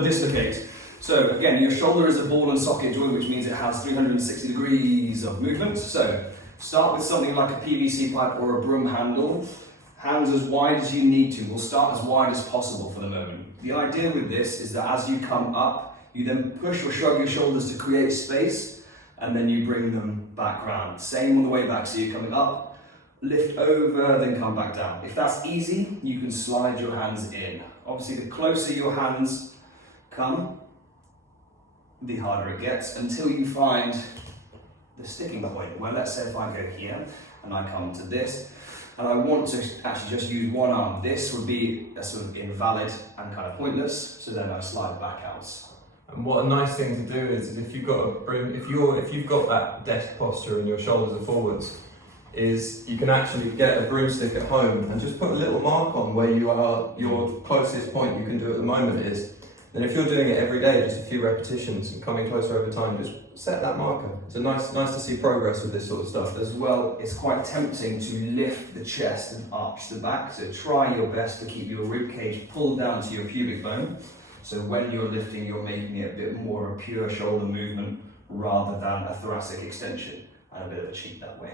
Dislocate. So again, your shoulder is a ball and socket joint, which means it has 360 degrees of movement. So start with something like a PVC pipe or a broom handle. Hands as wide as you need to. We'll start as wide as possible for the moment. The idea with this is that as you come up, you then push or shrug your shoulders to create space, and then you bring them back round. Same on the way back, so you're coming up, lift over, then come back down. If that's easy, you can slide your hands in. Obviously, the closer your hands come, the harder it gets, until you find the sticking point, where let's say if I go here, and I come to this, and I want to actually just use one arm. This would be a sort of invalid and kind of pointless, so then I slide back out. And what a nice thing to do is if you've got a broom, if you've got that desk posture and your shoulders are forwards, is you can actually get a broomstick at home and just put a little mark on where you are, your closest point you can do at the moment is. And if you're doing it every day, just a few repetitions and coming closer over time, just set that marker. It's nice to see progress with this sort of stuff. As well, it's quite tempting to lift the chest and arch the back, so try your best to keep your rib cage pulled down to your pubic bone. So when you're lifting, you're making it a bit more of a pure shoulder movement rather than a thoracic extension, and a bit of a cheat that way.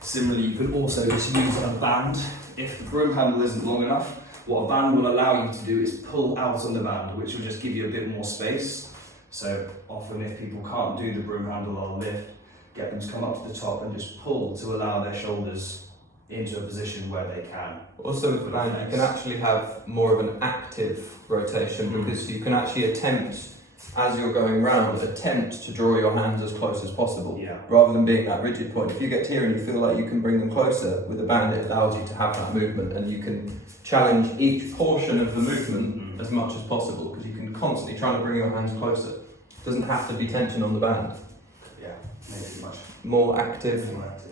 Similarly, you could also just use a band. If the broom handle isn't long enough, what a band will allow you to do is pull out on the band, which will just give you a bit more space. So often if people can't do the broom handle, they'll lift, get them to come up to the top and just pull to allow their shoulders into a position where they can. Also with the band, you can actually have more of an active rotation because you can actually attempt, as you're going round, attempt to draw your hands as close as possible, rather than being that rigid point. If you get here and you feel like you can bring them closer, with the band it allows you to have that movement, and you can challenge each portion of the movement as much as possible, because you can constantly try to bring your hands closer. It doesn't have to be tension on the band. Yeah, maybe much more active. more active.